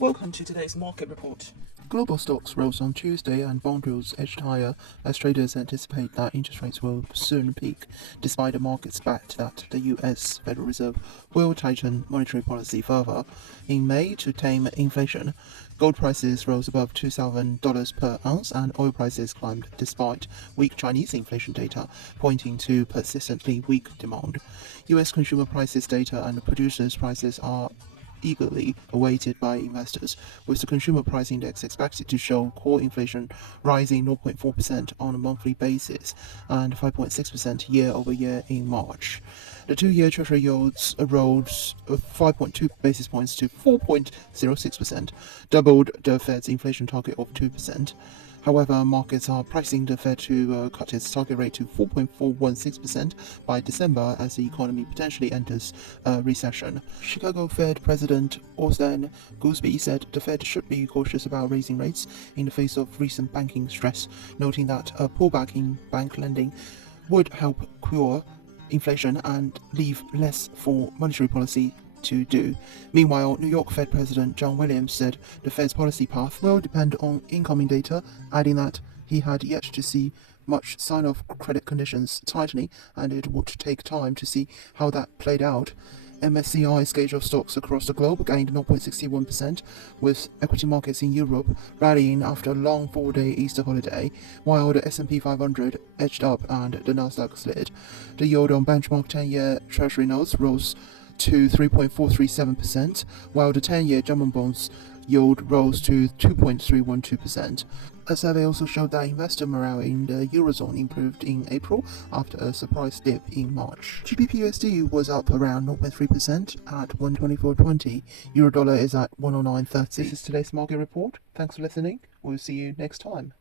Welcome to today's market report. Global stocks rose on Tuesday and bond yields edged higher as traders anticipate that interest rates will soon peak, despite the market's bet that the US Federal Reserve will tighten monetary policy further in May to tame inflation. Gold prices rose above $2,000 per ounce and oil prices climbed despite weak Chinese inflation data, pointing to persistently weak demand. US consumer prices data and producers' prices are eagerly awaited by investors, with the consumer price index expected to show core inflation rising 0.4% on a monthly basis and 5.6% year-over-year in March. The two-year Treasury yields rose 5.2 basis points to 4.06%, doubled the Fed's inflation target of 2%. However, markets are pricing the Fed to cut its target rate to 4.416% by December as the economy potentially enters a recession. Chicago Fed President Austin Goolsbee said the Fed should be cautious about raising rates in the face of recent banking stress, noting that a pullback in bank lending would help cure inflation and leave less for monetary policy to do. Meanwhile, New York Fed President John Williams said the Fed's policy path will depend on incoming data, adding that he had yet to see much sign of credit conditions tightening and it would take time to see how that played out. MSCI's gauge of stocks across the globe gained 0.61%, with equity markets in Europe rallying after a long 4-day Easter holiday, while the S&P 500 edged up and the Nasdaq slid. The yield on benchmark 10-year Treasury notes rose to 3.437%, while the 10-year German bonds yield rose to 2.312%. A survey also showed that investor morale in the Eurozone improved in April after a surprise dip in March. GBP/USD was up around 0.3% at 124.20. Euro dollar is at 109.30. This is today's market report. Thanks for listening. We'll see you next time.